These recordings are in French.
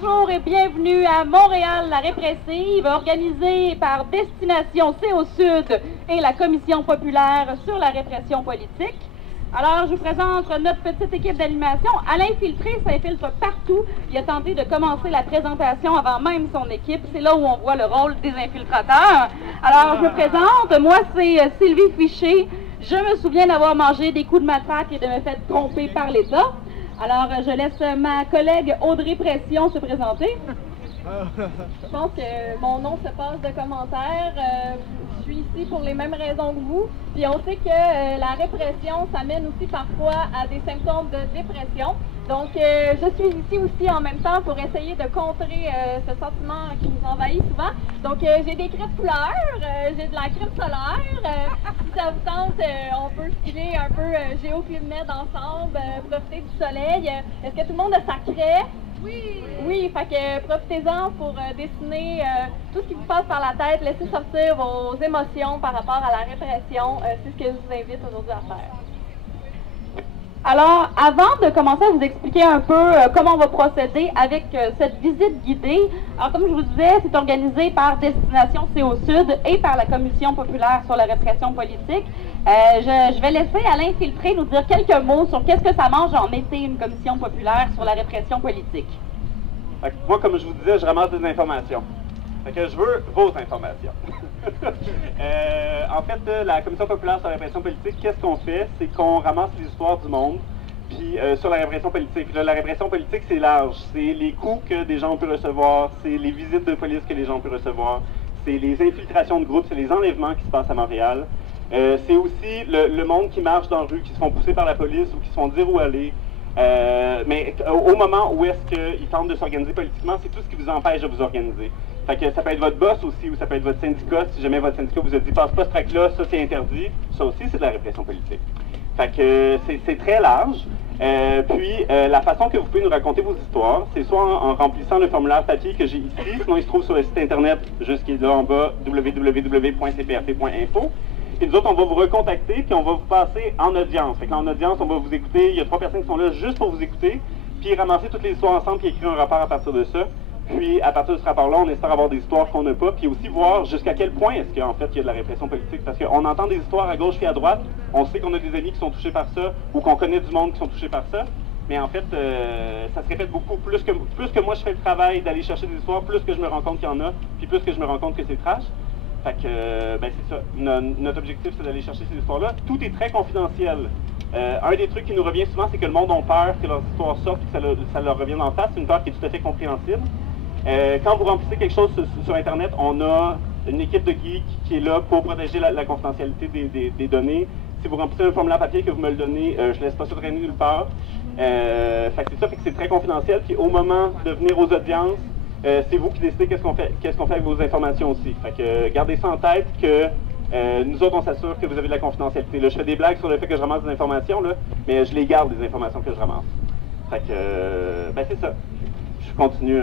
Bonjour et bienvenue à Montréal, la répressive, organisée par Destination CO Sud et la Commission populaire sur la répression politique. Alors, je vous présente notre petite équipe d'animation. Alain Filtré s'infiltre partout. Il a tenté de commencer la présentation avant même son équipe. C'est là où on voit le rôle des infiltrateurs. Alors, je me présente. Moi, c'est Sylvie Fiché. Je me souviens d'avoir mangé des coups de matraque et de me faire tromper par l'État. Alors, je laisse ma collègue Audrey Pression se présenter. Je pense que mon nom se passe de commentaires. Je suis ici pour les mêmes raisons que vous. Puis on sait que la répression, ça mène aussi parfois à des symptômes de dépression. Donc, je suis ici aussi en même temps pour essayer de contrer ce sentiment qui nous envahit souvent. Donc, j'ai des crêpes couleurs, j'ai de la crème solaire. Si ça vous tente, on peut filer un peu Géo Club Med ensemble, profiter du soleil. Est-ce que tout le monde a sa craie? Oui! Oui, fait que profitez-en pour dessiner tout ce qui vous passe par la tête, laissez sortir vos émotions par rapport à la répression. C'est ce que je vous invite aujourd'hui à faire. Alors, avant de commencer à vous expliquer un peu comment on va procéder avec cette visite guidée, alors comme je vous disais, c'est organisé par Destination CO Sud et par la Commission populaire sur la répression politique. Je vais laisser Alain Filtré nous dire quelques mots sur qu'est-ce que ça mange en été une commission populaire sur la répression politique. Moi, comme je vous disais, je ramasse des informations. Fait que je veux vos informations. En fait, la Commission populaire sur la répression politique, qu'est-ce qu'on fait? C'est qu'on ramasse les histoires du monde. Puis sur la répression politique, là, la répression politique, c'est large. C'est les coups que des gens ont pu recevoir, c'est les visites de police que les gens ont pu recevoir, c'est les infiltrations de groupes, c'est les enlèvements qui se passent à Montréal. C'est aussi le monde qui marche dans la rue, qui se font pousser par la police ou qui se font dire où aller. Mais au moment où est-ce qu'ils tentent de s'organiser politiquement, c'est tout ce qui vous empêche de vous organiser. Fait que ça peut être votre boss aussi, ou ça peut être votre syndicat. Si jamais votre syndicat vous a dit « passe pas ce tract-là, ça c'est interdit », ça aussi c'est de la répression politique. Fait que c'est très large. Puis la façon que vous pouvez nous raconter vos histoires, c'est soit en remplissant le formulaire papier que j'ai ici, sinon il se trouve sur le site internet, juste qui est là en bas, www.cprp.info. Et nous autres, on va vous recontacter, puis on va vous passer en audience. Fait qu'en audience, on va vous écouter. Il y a 3 personnes qui sont là juste pour vous écouter, puis ramasser toutes les histoires ensemble, puis écrire un rapport à partir de ça. Puis, à partir de ce rapport-là, on espère avoir des histoires qu'on n'a pas, puis aussi voir jusqu'à quel point est-ce qu'en fait, il y a de la répression politique. Parce qu'on entend des histoires à gauche et à droite, on sait qu'on a des amis qui sont touchés par ça, ou qu'on connaît du monde qui sont touchés par ça. Mais en fait, ça se répète beaucoup. Plus que moi, je fais le travail d'aller chercher des histoires, plus que je me rends compte qu'il y en a, puis plus que je me rends compte que c'est trash. Fait que, ben c'est ça. Notre objectif, c'est d'aller chercher ces histoires-là. Tout est très confidentiel. Un des trucs qui nous revient souvent, c'est que le monde a peur que leurs histoires sortent et que ça leur revienne en face. C'est une peur qui est tout à fait compréhensible. Quand vous remplissez quelque chose sur Internet, on a une équipe de geeks qui est là pour protéger la confidentialité des données. Si vous remplissez un formulaire papier que vous me le donnez, je laisse pas ça traîner nulle part. Fait que c'est ça, fait que c'est très confidentiel. Puis au moment de venir aux audiences, c'est vous qui décidez qu'est-ce qu'on fait avec vos informations aussi. Fait que gardez ça en tête que nous autres, on s'assure que vous avez de la confidentialité. Là, je fais des blagues sur le fait que je ramasse des informations, là, mais je les garde, les informations que je ramasse. Fait que, ben c'est ça. Je continue.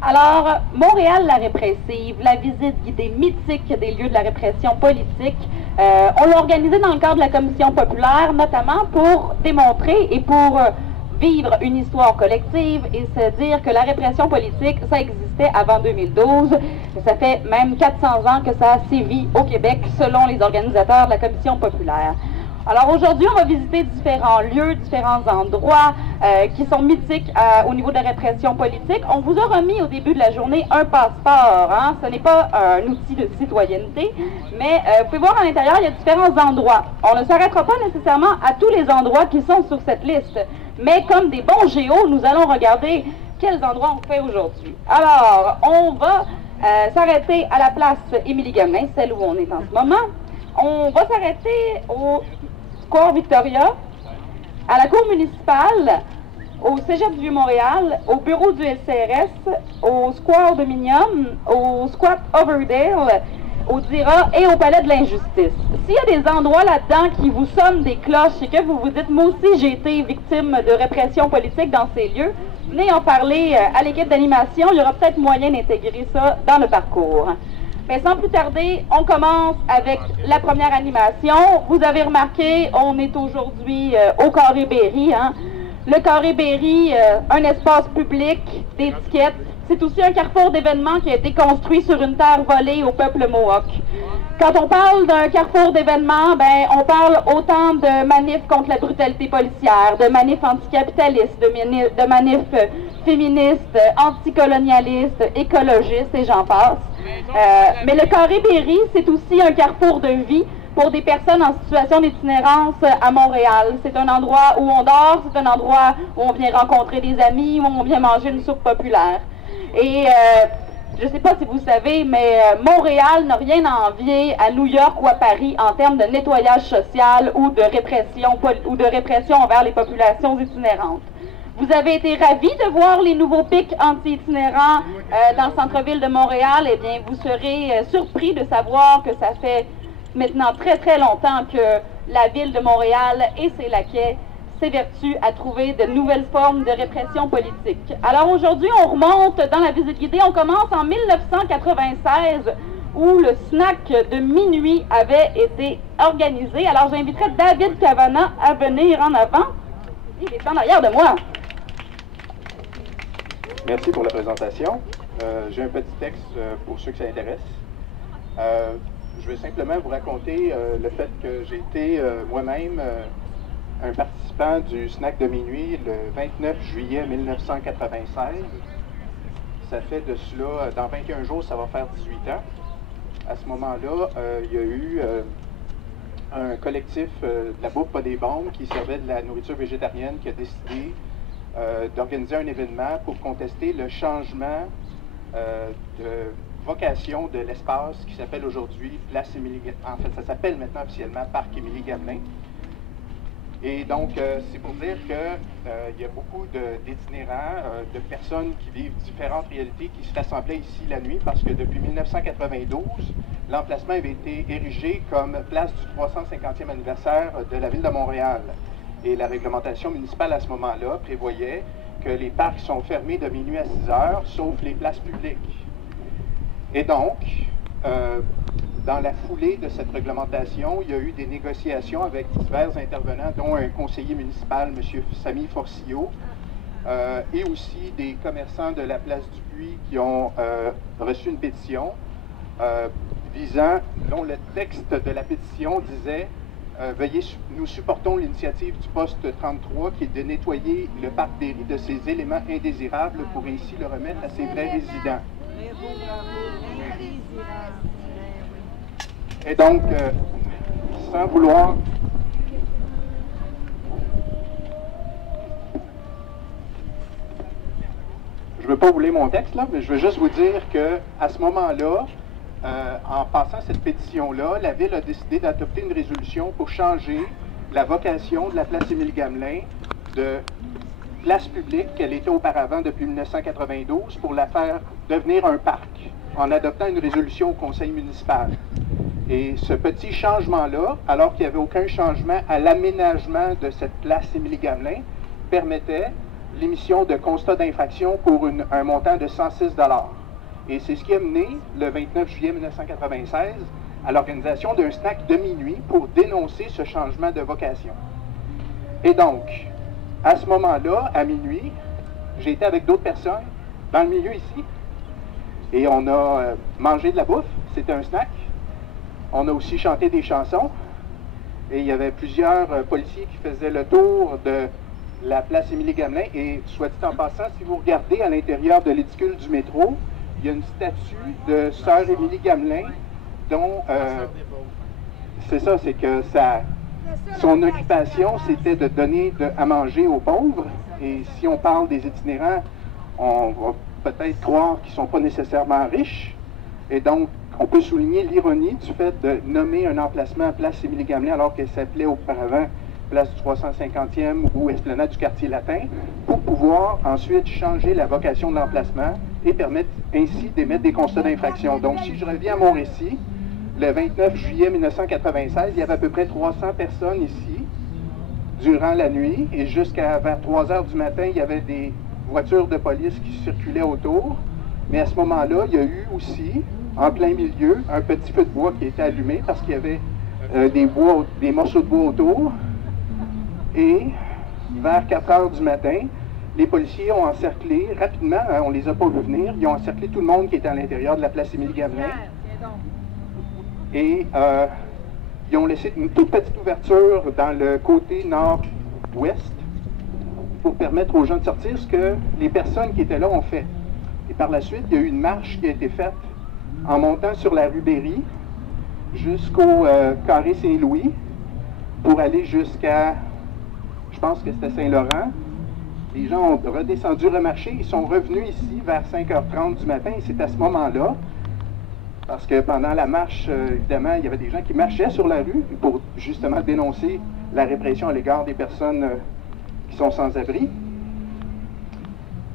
Alors, Montréal, la répressive, la visite guidée mythique des lieux de la répression politique, on l'a organisée dans le cadre de la Commission populaire, notamment pour démontrer et pour vivre une histoire collective et se dire que la répression politique, ça existait avant 2012. Ça fait même 400 ans que ça a sévi au Québec, selon les organisateurs de la Commission populaire. Alors aujourd'hui, on va visiter différents lieux, différents endroits qui sont mythiques au niveau de la répression politique. On vous a remis au début de la journée un passeport. Hein? Ce n'est pas un outil de citoyenneté, mais vous pouvez voir à l'intérieur, il y a différents endroits. On ne s'arrêtera pas nécessairement à tous les endroits qui sont sur cette liste, mais comme des bons géos, nous allons regarder quels endroits on fait aujourd'hui. Alors, on va s'arrêter à la place Émilie-Gamelin, celle où on est en ce moment. On va s'arrêter au Square Victoria, à la cour municipale, au Cégep du Vieux-Montréal, au bureau du LCRS, au Square Dominium, au Squat Overdale, au DIRA et au Palais de l'Injustice. S'il y a des endroits là-dedans qui vous sonnent des cloches et que vous vous dites « Moi aussi, j'ai été victime de répression politique dans ces lieux », venez en parler à l'équipe d'animation. Il y aura peut-être moyen d'intégrer ça dans le parcours. Mais sans plus tarder, on commence avec la première animation. Vous avez remarqué, on est aujourd'hui au Carré Berry, hein? Le Carré Berry, un espace public d'étiquette. C'est aussi un carrefour d'événements qui a été construit sur une terre volée au peuple Mohawk. Quand on parle d'un carrefour d'événements, ben, on parle autant de manifs contre la brutalité policière, de manifs anticapitalistes, de manifs féministes, anticolonialistes, écologistes et j'en passe. Mais le Carré Berry, c'est aussi un carrefour de vie pour des personnes en situation d'itinérance à Montréal. C'est un endroit où on dort, c'est un endroit où on vient rencontrer des amis, où on vient manger une soupe populaire. Et je ne sais pas si vous savez, mais Montréal n'a rien à envier à New York ou à Paris en termes de nettoyage social ou de répression envers les populations itinérantes. Vous avez été ravis de voir les nouveaux pics anti-itinérants dans le centre-ville de Montréal. Eh bien, vous serez surpris de savoir que ça fait maintenant très longtemps que la ville de Montréal et ses laquais s'évertuent à trouver de nouvelles formes de répression politique. Alors aujourd'hui, on remonte dans la visite guidée. On commence en 1996 où le snack de minuit avait été organisé. Alors j'inviterai David Cavana à venir en avant. Il est en arrière de moi. Merci pour la présentation. J'ai un petit texte pour ceux que ça intéresse. Je vais simplement vous raconter le fait que j'ai été moi-même un participant du snack de minuit le 29 juillet 1996. Ça fait de cela, dans 21 jours, ça va faire 18 ans. À ce moment-là, il y a eu un collectif de la bouffe pas des bombes qui servait de la nourriture végétarienne qui a décidé d'organiser un événement pour contester le changement de vocation de l'espace qui s'appelle aujourd'hui Place Émilie-Gamelin. En fait, ça s'appelle maintenant officiellement Parc Émilie-Gamelin. Et donc, c'est pour dire qu'il y a beaucoup d'itinérants, de personnes qui vivent différentes réalités qui se rassemblaient ici la nuit parce que depuis 1992, l'emplacement avait été érigé comme place du 350e anniversaire de la Ville de Montréal. Et la réglementation municipale à ce moment-là prévoyait que les parcs sont fermés de minuit à 6 heures, sauf les places publiques. Et donc, dans la foulée de cette réglementation, il y a eu des négociations avec divers intervenants, dont un conseiller municipal, M. Samy Forcillo, et aussi des commerçants de la place du Puy qui ont reçu une pétition dont le texte de la pétition disait veuillez, nous supportons l'initiative du poste 33 qui est de nettoyer le parc Berry de ses éléments indésirables pour ainsi le remettre à ses vrais résidents. Et donc, sans vouloir... Je ne veux pas vous lire mon texte, là, mais je veux juste vous dire qu'à ce moment-là, en passant cette pétition-là, la Ville a décidé d'adopter une résolution pour changer la vocation de la place Émilie-Gamelin de place publique qu'elle était auparavant depuis 1992 pour la faire devenir un parc, en adoptant une résolution au conseil municipal. Et ce petit changement-là, alors qu'il n'y avait aucun changement à l'aménagement de cette place Émilie-Gamelin, permettait l'émission de constats d'infraction pour un montant de 106 $. Et c'est ce qui a mené, le 29 juillet 1996, à l'organisation d'un snack de minuit pour dénoncer ce changement de vocation. Et donc, à ce moment-là, à minuit, j'ai été avec d'autres personnes dans le milieu ici, et on a mangé de la bouffe, c'était un snack. On a aussi chanté des chansons, et il y avait plusieurs policiers qui faisaient le tour de la place Émilie-Gamelin, et soit dit en passant, si vous regardez à l'intérieur de l'édicule du métro, il y a une statue de Sœur Émilie-Gamelin, dont, c'est ça, c'est que son occupation, c'était de donner à manger aux pauvres, et si on parle des itinérants, on va peut-être croire qu'ils ne sont pas nécessairement riches, et donc on peut souligner l'ironie du fait de nommer un emplacement Place Émilie-Gamelin alors qu'elle s'appelait auparavant Place du 350e ou Esplanade du Quartier Latin, pour pouvoir ensuite changer la vocation de l'emplacement et permettre ainsi d'émettre des constats d'infraction. Donc, si je reviens à mon récit, le 29 juillet 1996, il y avait à peu près 300 personnes ici durant la nuit, et jusqu'à vers 3 heures du matin, il y avait des voitures de police qui circulaient autour. Mais à ce moment-là, il y a eu aussi, en plein milieu, un petit feu de bois qui était allumé parce qu'il y avait des morceaux de bois autour. Et vers 4 heures du matin, les policiers ont encerclé rapidement, hein, on ne les a pas vus venir, ils ont encerclé tout le monde qui était à l'intérieur de la place Émilie-Gamelin. Et ils ont laissé une toute petite ouverture dans le côté nord-ouest pour permettre aux gens de sortir, ce que les personnes qui étaient là ont fait. Et par la suite, il y a eu une marche qui a été faite en montant sur la rue Berry jusqu'au carré Saint-Louis pour aller jusqu'à, je pense que c'était Saint-Laurent. Les gens ont redescendu, remarché, ils sont revenus ici vers 5h30 du matin, et c'est à ce moment-là, parce que pendant la marche, évidemment, il y avait des gens qui marchaient sur la rue pour justement dénoncer la répression à l'égard des personnes qui sont sans abri.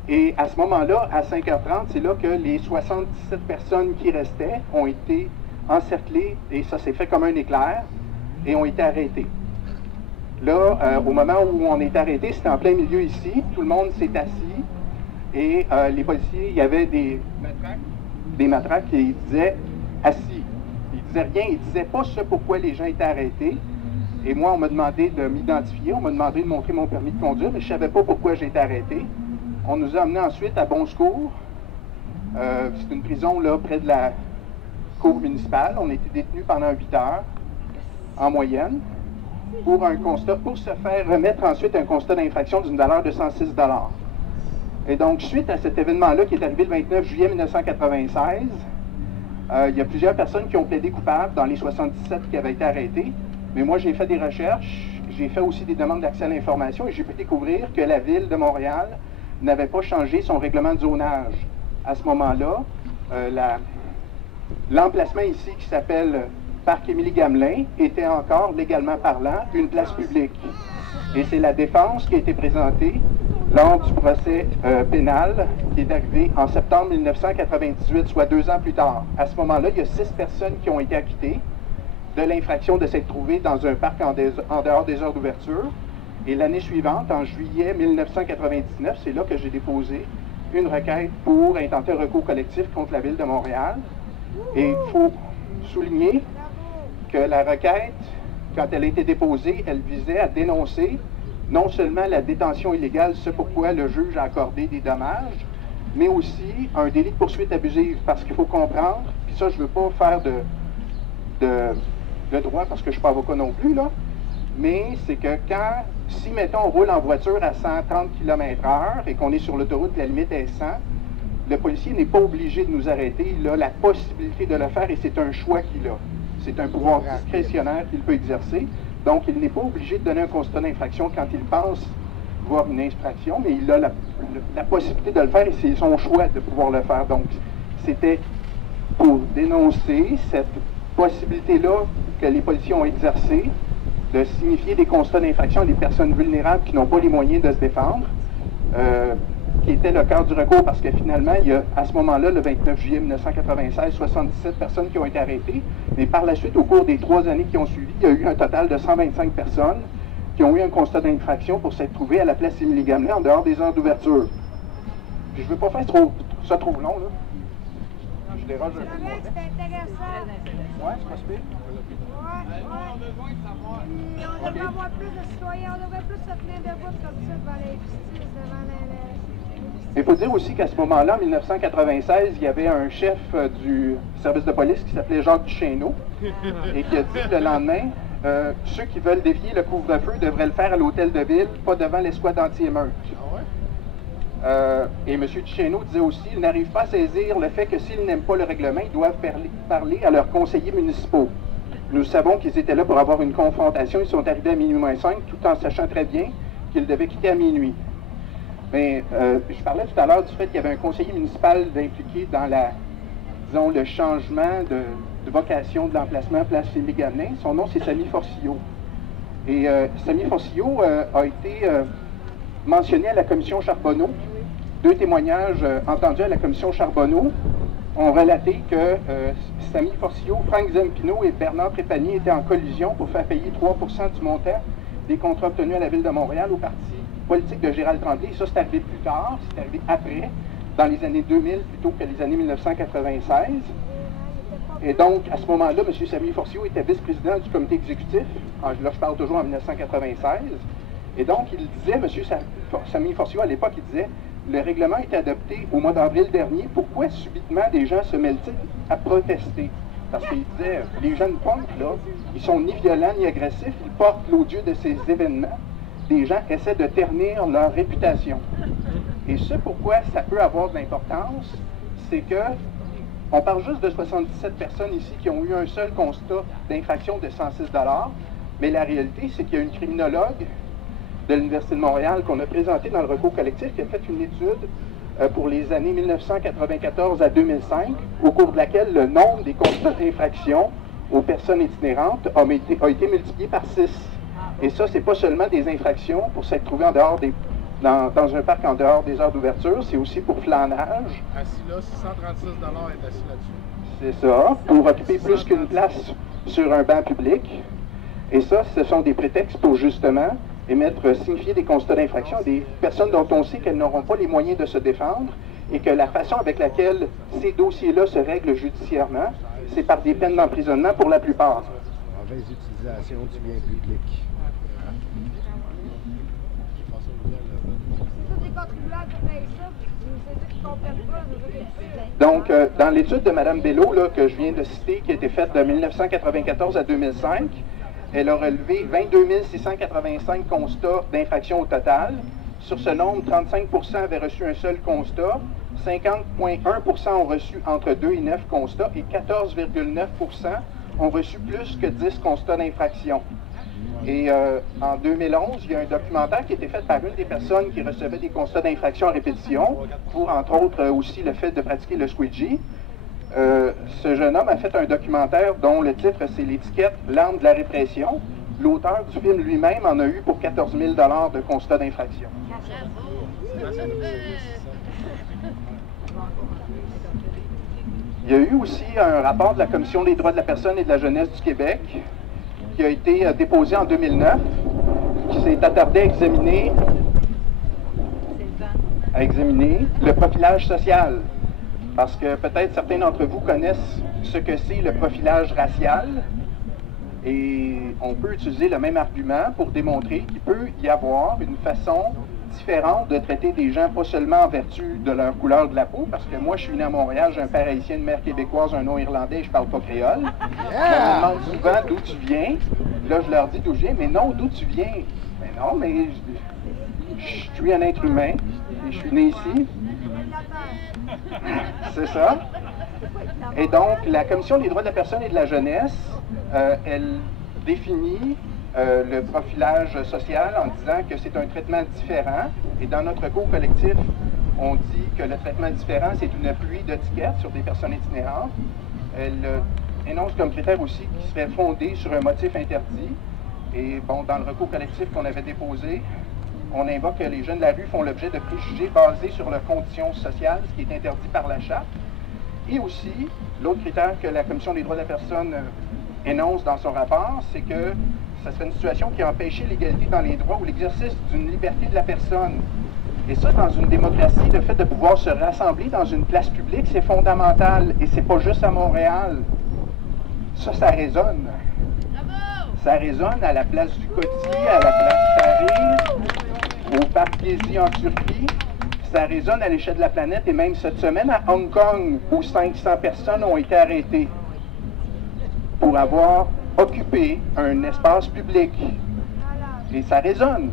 Et à ce moment-là, à 5h30, c'est là que les 77 personnes qui restaient ont été encerclées, et ça s'est fait comme un éclair, et ont été arrêtées. Là, au moment où on est arrêté, c'était en plein milieu ici, tout le monde s'est assis, et les policiers, il y avait des matraques et ils disaient assis. Ils disaient rien, ils disaient pas ce pourquoi les gens étaient arrêtés. Et moi, on m'a demandé de m'identifier, on m'a demandé de montrer mon permis de conduire, mais je savais pas pourquoi j'ai été arrêté. On nous a amenés ensuite à Bon Secours. C'est une prison là près de la cour municipale. On a été détenus pendant 8 heures en moyenne pour un constat, pour se faire remettre ensuite un constat d'infraction d'une valeur de 106 $. Et donc, suite à cet événement-là qui est arrivé le 29 juillet 1996, il y a plusieurs personnes qui ont plaidé coupables dans les 77 qui avaient été arrêtés. Mais moi, j'ai fait des recherches, j'ai fait aussi des demandes d'accès à l'information et j'ai pu découvrir que la Ville de Montréal n'avait pas changé son règlement de zonage. À ce moment-là, l'emplacement ici qui s'appelle Parc Émilie-Gamelin était encore, légalement parlant, une place publique. Et c'est la défense qui a été présentée lors du procès pénal qui est arrivé en septembre 1998, soit 2 ans plus tard. À ce moment-là, il y a 6 personnes qui ont été acquittées de l'infraction de s'être trouvées dans un parc en dehors des heures d'ouverture. Et l'année suivante, en juillet 1999, c'est là que j'ai déposé une requête pour intenter un recours collectif contre la Ville de Montréal. Et il faut souligner que la requête, quand elle a été déposée, elle visait à dénoncer non seulement la détention illégale, ce pourquoi le juge a accordé des dommages, mais aussi un délit de poursuite abusive. Parce qu'il faut comprendre, puis ça je ne veux pas faire de droit parce que je ne suis pas avocat non plus, là, mais c'est que si mettons on roule en voiture à 130 km/h et qu'on est sur l'autoroute, la limite est 100, le policier n'est pas obligé de nous arrêter, il a la possibilité de le faire et c'est un choix qu'il a. C'est un pouvoir discrétionnaire qu'il peut exercer. Donc, il n'est pas obligé de donner un constat d'infraction quand il pense voir une infraction, mais il a la possibilité de le faire et c'est son choix de pouvoir le faire. Donc, c'était pour dénoncer cette possibilité-là que les policiers ont exercée de signifier des constats d'infraction à des personnes vulnérables qui n'ont pas les moyens de se défendre, qui était le cœur du recours, parce que finalement, il y a à ce moment-là, le 29 juillet 1996, 77 personnes qui ont été arrêtées, mais par la suite, au cours des 3 années qui ont suivi, il y a eu un total de 125 personnes qui ont eu un constat d'infraction pour s'être trouvées à la place Émilie-Gamelin en dehors des heures d'ouverture. Puis je ne veux pas faire ça trop long, là. Je déroge un peu. C'est intéressant. Ouais, c'est pas super. On devrait avoir plus de citoyens, on devrait plus se tenir debout comme ça devant la justice, devant Il faut dire aussi qu'à ce moment-là, en 1996, il y avait un chef du service de police qui s'appelait Jacques Duchesneau et qui a dit le lendemain, ceux qui veulent défier le couvre-feu devraient le faire à l'hôtel de ville, pas devant l'escouade anti-émeute. Et M. Duchesneau disait aussi, ils n'arrivent pas à saisir le fait que s'ils n'aiment pas le règlement, ils doivent parler à leurs conseillers municipaux. Nous savons qu'ils étaient là pour avoir une confrontation. Ils sont arrivés à minuit moins 5, tout en sachant très bien qu'ils devaient quitter à minuit. Mais je parlais tout à l'heure du fait qu'il y avait un conseiller municipal impliqué dans disons, le changement de vocation de l'emplacement Place Philippe-Gamelin. Son nom, c'est Samy Forcillo. Et Samy Forcillo a été mentionné à la commission Charbonneau. 2 témoignages entendus à la commission Charbonneau ont relaté que Samy Forcillo, Frank Zampino et Bernard Trépanier étaient en collusion pour faire payer 3% du montant des contrats obtenus à la Ville de Montréal au parti politique de Gérald Tremblay. Et ça, c'est arrivé plus tard, c'est arrivé après, dans les années 2000 plutôt que les années 1996. Et donc, à ce moment-là, M. Samy Forcillo était vice-président du comité exécutif. Là, je parle toujours en 1996. Et donc, il disait, M. Samy Forcillo, à l'époque, il disait, le règlement a été adopté au mois d'avril dernier. Pourquoi subitement des gens se mêlent-ils à protester? Parce qu'il disait, les jeunes punks, là, ils sont ni violents ni agressifs, ils portent l'odieux de ces événements. Des gens essaient de ternir leur réputation. Et ce pourquoi ça peut avoir de l'importance, c'est que on parle juste de 77 personnes ici qui ont eu un seul constat d'infraction de 106 $, mais la réalité, c'est qu'il y a une criminologue de l'Université de Montréal qu'on a présentée dans le recours collectif qui a fait une étude pour les années 1994 à 2005, au cours de laquelle le nombre des constats d'infraction aux personnes itinérantes a été multiplié par 6. Et ça, c'est pas seulement des infractions pour s'être trouvé en dehors dans un parc en dehors des heures d'ouverture, c'est aussi pour flânage. Assis là, 636 $ est assis là-dessus. C'est ça, pour occuper plus qu'une place sur un banc public. Et ça, ce sont des prétextes pour justement signifier des constats d'infraction à des personnes dont on sait qu'elles n'auront pas les moyens de se défendre et que la façon avec laquelle ces dossiers-là se règlent judiciairement, c'est par des peines d'emprisonnement pour la plupart. Mauvaise utilisation du bien public. Donc, dans l'étude de Mme Bello, là, que je viens de citer, qui a été faite de 1994 à 2005, elle a relevé 22 685 constats d'infraction au total. Sur ce nombre, 35% avaient reçu un seul constat, 50,1% ont reçu entre 2 et 9 constats et 14,9% ont reçu plus que 10 constats d'infraction. Et en 2011, il y a un documentaire qui a été fait par une des personnes qui recevait des constats d'infraction à répétition, pour entre autres aussi le fait de pratiquer le squeegee. Ce jeune homme a fait un documentaire dont le titre c'est l'étiquette « L'arme de la répression ». L'auteur du film lui-même en a eu pour 14 000 $ de constats d'infraction. Il y a eu aussi un rapport de la Commission des droits de la personne et de la jeunesse du Québec qui a été déposé en 2009, qui s'est attardé à examiner le profilage social. Parce que peut-être certains d'entre vous connaissent ce que c'est le profilage racial, et on peut utiliser le même argument pour démontrer qu'il peut y avoir une façon différente de traiter des gens, pas seulement en vertu de leur couleur de la peau, parce que moi, je suis né à Montréal, j'ai un père haïtien, une mère québécoise, un nom irlandais, et je parle pas créole. On me demande souvent d'où tu viens. Là, je leur dis d'où je viens, mais non, d'où tu viens? Mais non, mais je suis un être humain, et je suis né ici. C'est ça. Et donc, la Commission des droits de la personne et de la jeunesse, elle définit le profilage social en disant que c'est un traitement différent. Et dans notre cours collectif, on dit que le traitement différent, c'est une pluie d'étiquettes sur des personnes itinérantes. Elle énonce comme critère aussi qui serait fondé sur un motif interdit. Et bon, dans le recours collectif qu'on avait déposé, on invoque que les jeunes de la rue font l'objet de préjugés basés sur leurs conditions sociales, ce qui est interdit par la Charte. Et aussi, l'autre critère que la Commission des droits de la personne énonce dans son rapport, c'est que ça serait une situation qui empêchait l'égalité dans les droits ou l'exercice d'une liberté de la personne. Et ça, dans une démocratie, le fait de pouvoir se rassembler dans une place publique, c'est fondamental. Et c'est pas juste à Montréal. Ça résonne. Ça résonne à la place du Coty, à la place Tahrir, au parc Gezi en Turquie. Ça résonne à l'échelle de la planète et même cette semaine à Hong Kong, où 500 personnes ont été arrêtées pour avoir occupé un espace public. Et ça résonne.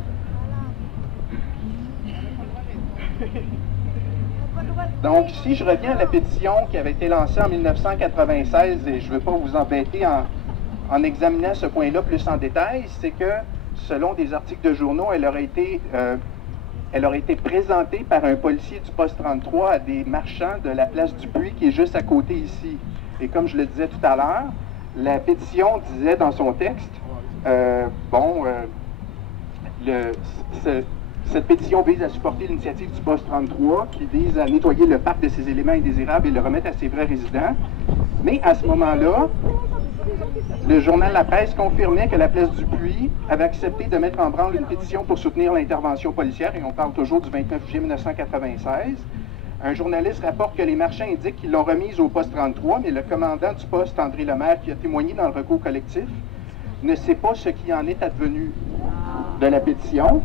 Donc, si je reviens à la pétition qui avait été lancée en 1996, et je ne veux pas vous embêter en examinant ce point-là plus en détail, c'est que, selon des articles de journaux, elle aurait été Elle aurait été présentée par un policier du poste 33 à des marchands de la place du Puy, qui est juste à côté ici. Et comme je le disais tout à l'heure, la pétition disait dans son texte, cette pétition vise à supporter l'initiative du poste 33 qui vise à nettoyer le parc de ces éléments indésirables et le remettre à ses vrais résidents. Mais à ce moment-là, le journal La Presse confirmait que la place du Puy avait accepté de mettre en branle une pétition pour soutenir l'intervention policière, et on parle toujours du 29 juillet 1996. Un journaliste rapporte que les marchands indiquent qu'ils l'ont remise au poste 33, mais le commandant du poste, André Lemaire, qui a témoigné dans le recours collectif, ne sait pas ce qui en est advenu de la pétition.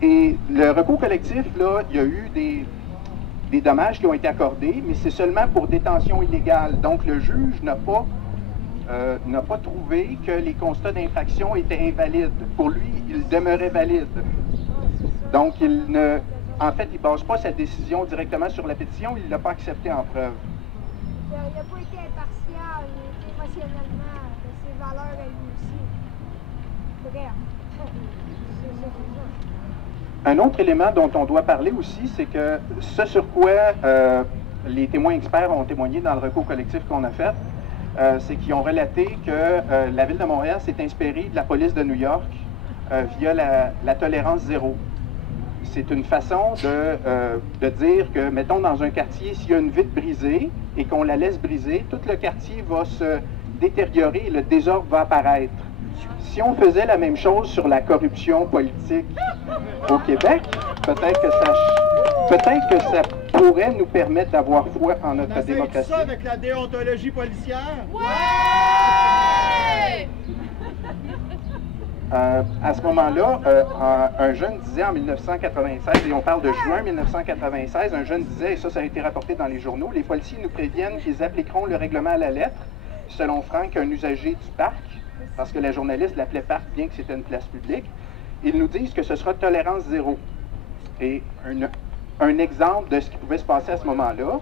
Et le recours collectif, là, il y a eu des dommages qui ont été accordés, mais c'est seulement pour détention illégale. Donc le juge n'a pas trouvé que les constats d'infraction étaient invalides. Pour lui, ils demeuraient valides. Donc en fait, il ne base pas sa décision directement sur la pétition, il ne l'a pas acceptée en preuve. Il n'a pas été impartial émotionnellement de ses valeurs à lui aussi. Bref. Un autre élément dont on doit parler aussi, c'est que ce sur quoi les témoins experts ont témoigné dans le recours collectif qu'on a fait, c'est qu'ils ont relaté que la Ville de Montréal s'est inspirée de la police de New York via la tolérance zéro. C'est une façon de dire que, mettons, dans un quartier, s'il y a une vitre brisée et qu'on la laisse briser, tout le quartier va se détériorer et le désordre va apparaître. Si on faisait la même chose sur la corruption politique au Québec, peut-être que ça pourrait nous permettre d'avoir foi en notre démocratie. Ça avec la déontologie policière? Ouais! À ce moment-là, un jeune disait en 1996, et on parle de juin 1996, un jeune disait, et ça a été rapporté dans les journaux, les policiers nous préviennent qu'ils appliqueront le règlement à la lettre, selon Franck, un usager du parc, parce que la journaliste l'appelait parc bien que c'était une place publique. Ils nous disent que ce sera tolérance zéro. Et un exemple de ce qui pouvait se passer à ce moment-là,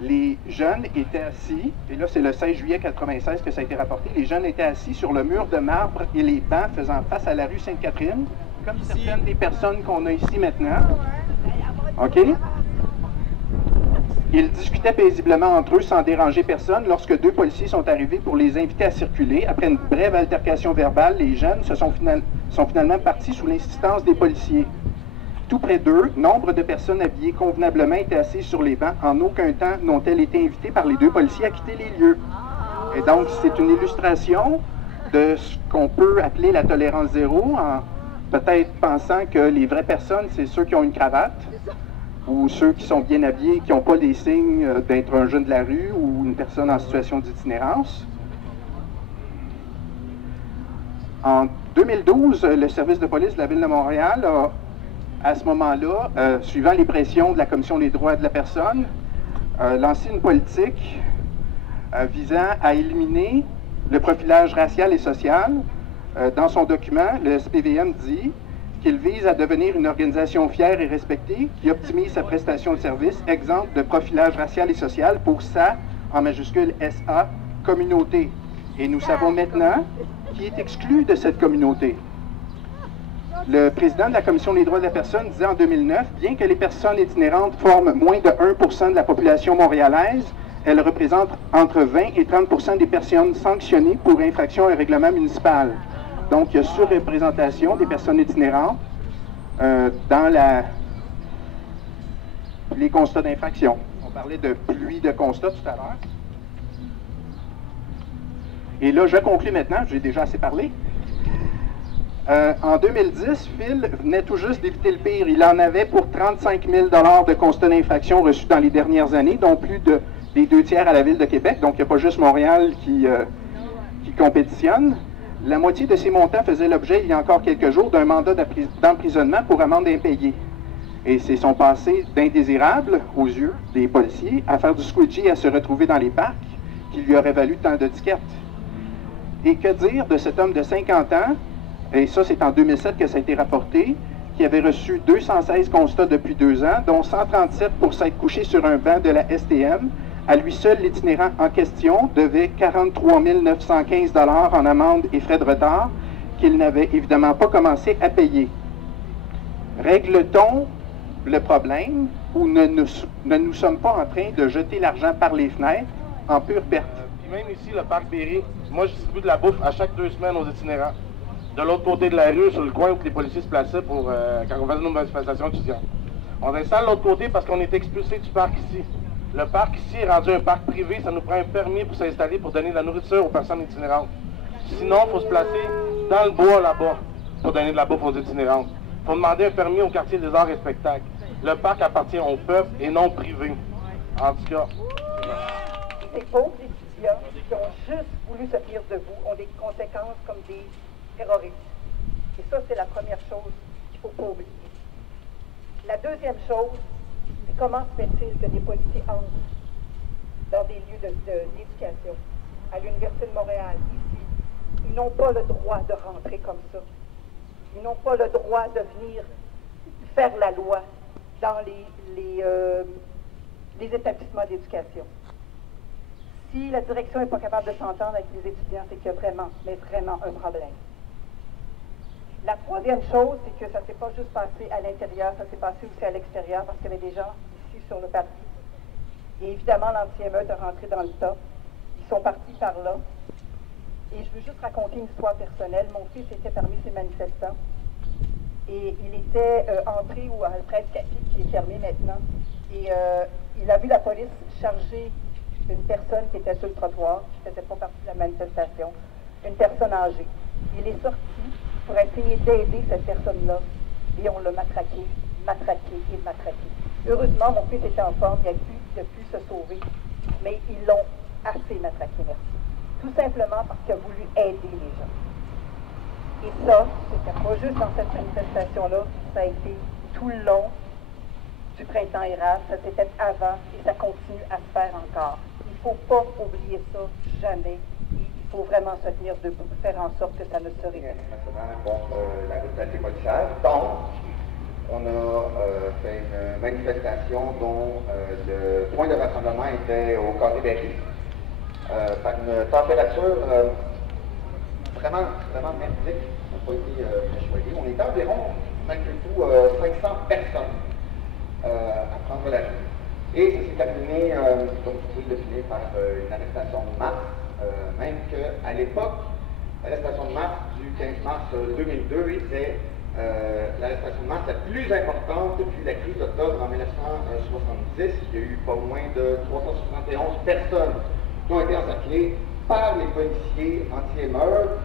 les jeunes étaient assis, et là c'est le 16 juillet 1996 que ça a été rapporté, les jeunes étaient assis sur le mur de marbre et les bancs faisant face à la rue Sainte-Catherine, comme certaines des personnes qu'on a ici maintenant. OK? Ils discutaient paisiblement entre eux sans déranger personne lorsque deux policiers sont arrivés pour les inviter à circuler. Après une brève altercation verbale, les jeunes sont finalement partis sous l'insistance des policiers. Tout près d'eux, nombre de personnes habillées convenablement étaient assises sur les bancs. En aucun temps n'ont-elles été invitées par les deux policiers à quitter les lieux. Et donc, c'est une illustration de ce qu'on peut appeler la tolérance zéro, en peut-être pensant que les vraies personnes, c'est ceux qui ont une cravate, ou ceux qui sont bien habillés, qui n'ont pas les signes d'être un jeune de la rue ou une personne en situation d'itinérance. En 2012, le service de police de la Ville de Montréal a, à ce moment-là, suivant les pressions de la Commission des droits de la personne, lancé une politique visant à éliminer le profilage racial et social. Dans son document, le SPVM dit qu'il vise à devenir une organisation fière et respectée qui optimise sa prestation de service, exempte de profilage racial et social pour sa, en majuscule SA, communauté. Et nous savons maintenant qui est exclu de cette communauté. Le président de la Commission des droits de la personne disait en 2009, bien que les personnes itinérantes forment moins de 1% de la population montréalaise, elles représentent entre 20 et 30% des personnes sanctionnées pour infraction à un règlement municipal. Donc, il y a surreprésentation des personnes itinérantes dans les constats d'infraction. On parlait de pluie de constats tout à l'heure. Et là, je conclue maintenant, j'ai déjà assez parlé. En 2010, Phil venait tout juste d'éviter le pire. Il en avait pour 35 000 $ de constats d'infraction reçus dans les dernières années, dont plus des 2 tiers à la Ville de Québec. Donc, il n'y a pas juste Montréal qui compétitionne. La moitié de ces montants faisait l'objet, il y a encore quelques jours, d'un mandat d'emprisonnement pour amende impayée. Et c'est son passé d'indésirable, aux yeux des policiers, à faire du squidgy et à se retrouver dans les parcs, qui lui aurait valu tant d'étiquettes. Et que dire de cet homme de 50 ans, et ça c'est en 2007 que ça a été rapporté, qui avait reçu 216 constats depuis 2 ans, dont 137 pour s'être couché sur un banc de la STM. À lui seul, l'itinérant en question devait 43 915 $ en amende et frais de retard qu'il n'avait évidemment pas commencé à payer. Règle-t-on le problème ou ne nous sommes pas en train de jeter l'argent par les fenêtres en pure perte? Puis même ici, le parc Berry, moi je distribue de la bouffe à chaque 2 semaines aux itinérants. De l'autre côté de la rue, sur le coin où les policiers se plaçaient pour quand on faisait nos manifestations étudiantes. On installe de l'autre côté parce qu'on est expulsé du parc ici. Le parc ici est rendu un parc privé, ça nous prend un permis pour s'installer, pour donner de la nourriture aux personnes itinérantes. Sinon, il faut se placer dans le bois là-bas pour donner de la bouffe aux itinérantes. Il faut demander un permis au quartier des arts et spectacles. Le parc appartient au peuple et non au privé. En tout cas. Ces pauvres étudiants qui ont juste voulu se tenir debout ont des conséquences comme des terroristes. Et ça, c'est la première chose qu'il ne faut pas oublier. La deuxième chose, c'est comment se fait-il que des policiers entrent dans des lieux d'éducation, à l'Université de Montréal, ici. Ils n'ont pas le droit de rentrer comme ça. Ils n'ont pas le droit de venir faire la loi dans les établissements d'éducation. Si la direction n'est pas capable de s'entendre avec les étudiants, c'est qu'il y a vraiment, mais vraiment un problème. La troisième chose, c'est que ça ne s'est pas juste passé à l'intérieur, ça s'est passé aussi à l'extérieur, parce qu'il y avait des gens ici sur le parti. Et évidemment, l'anti-émeute est rentré dans le tas. Ils sont partis par là. Et je veux juste raconter une histoire personnelle. Mon fils était parmi ces manifestants. Et il était entré à Presse-Café, qui est fermé maintenant. Et il a vu la police charger une personne qui était sur le trottoir, qui ne faisait pas partie de la manifestation, une personne âgée. Il est sorti pour essayer d'aider cette personne-là. Et on l'a matraqué. Heureusement, mon fils était en forme, il a pu se sauver. Mais ils l'ont assez matraqué, merci. Tout simplement parce qu'il a voulu aider les gens. Et ça, c'était pas juste dans cette manifestation-là, ça a été tout le long du printemps érable, ça s'est fait avant et ça continue à se faire encore. Il ne faut pas oublier ça, jamais. Il faut vraiment se tenir debout, faire en sorte que ça ne se répète. Contre la brutalité policière. Donc, on a fait une manifestation dont le point de rassemblement était au Carré Berry, par une température vraiment merdique, ça n'a pas été très choisi. On était environ, malgré tout, 500 personnes à prendre la rue. Et ça s'est terminé, comme vous pouvez le deviner, par une arrestation de masse, même qu'à l'époque, l'arrestation de masse du 15 mars 2002 était l'arrestation de masse la plus importante depuis la crise d'octobre en 1970. Il y a eu pas moins de 371 personnes qui ont été encerclées par les policiers anti-émeutes,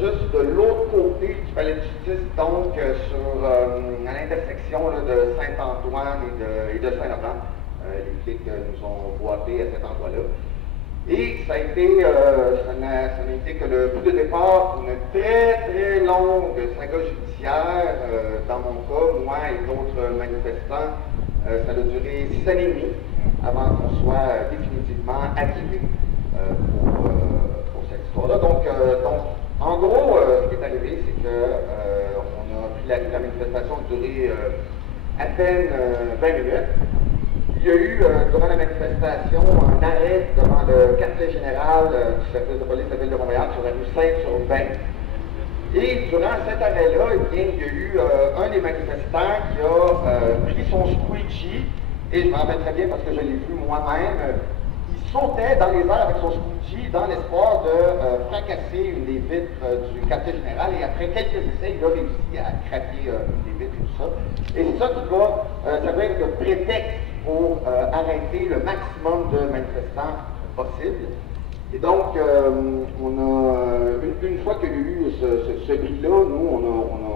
juste de l'autre côté du palais de justice, donc à l'intersection de Saint-Antoine et de Saint-Laurent. Les flics nous ont boités à cet endroit-là. Et ça n'a été que le bout de départ d'une très longue saga judiciaire. Dans mon cas, moi et d'autres manifestants, ça a duré 6 années et demie avant qu'on soit définitivement acquittés pour cette histoire-là. Donc, en gros, ce qui est arrivé, c'est qu'on a pris la manifestation a duré à peine 20 minutes. Il y a eu, durant la manifestation, un arrêt devant le quartier général du service de police de la Ville de Montréal sur la rue Sainte-Urbain. Et durant cet arrêt-là, eh bien, il y a eu un des manifestants qui a pris son squeegee, et je me rappelle très bien parce que je l'ai vu moi-même, il sautait dans les airs avec son squeegee dans l'espoir de fracasser une des vitres du quartier général, et après quelques essais, il a réussi à craquer une des vitres et tout ça. Et c'est ça qui va servir de prétexte pour arrêter le maximum de manifestants possible. Et donc, une fois qu'il y a eu ce bris-là, nous, on a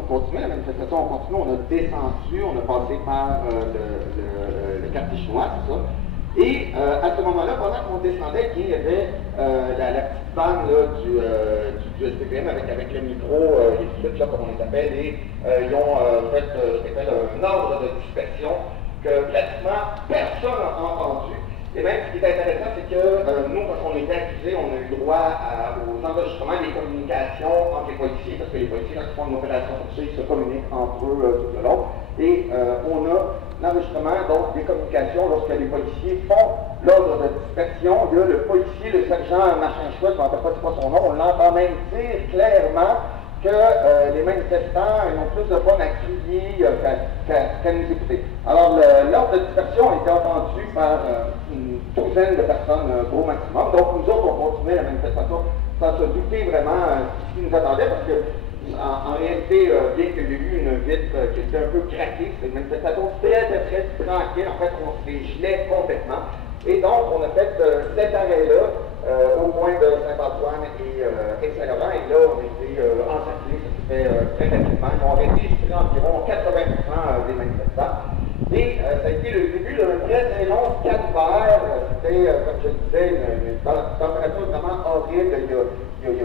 continué la manifestation, on a descendu, on a passé par le quartier chinois, c'est ça. Et à ce moment-là, pendant qu'on descendait, il y avait la petite bande là, du SPVM avec le micro, les flûtes, là, comme on les appelle, et ils ont fait ce qu'on appelle un ordre de dispersion que pratiquement personne n'a entendu. Et même, ce qui est intéressant, c'est que nous, quand on était accusés, on a eu droit aux enregistrements des communications entre les policiers, parce que les policiers, quand ils font une opération comme ça, ils se communiquent entre eux tout le long. Et on a l'enregistrement donc des communications lorsque les policiers font l'ordre de dispersion. Il y a le policier, le sergent machin chouette, je ne me rappelle pas c'est quoi son nom, on l'entend même dire clairement que les manifestants ont plus de fun à crier qu'à nous écouter. Alors, l'ordre de dispersion a été entendu par une douzaine de personnes au maximum. Donc, nous autres, on continuait la manifestation sans se douter vraiment ce qui nous attendait, parce que, en réalité, bien qu'il y ait eu une vitre qui était un peu craquée, c'était une manifestation très tranquille. En fait, on se les gelait complètement. Et donc, on a fait cet arrêt-là au coin de Saint-Antoine et Saint-Laurent. Et là, on a été encerclés, ça s'est fait très rapidement. Ils ont arrêté, je dirais, environ 80% des manifestants. Et ça a été le début d'un très long calvaire. C'était, comme je le disais, une température vraiment horrible. Il y a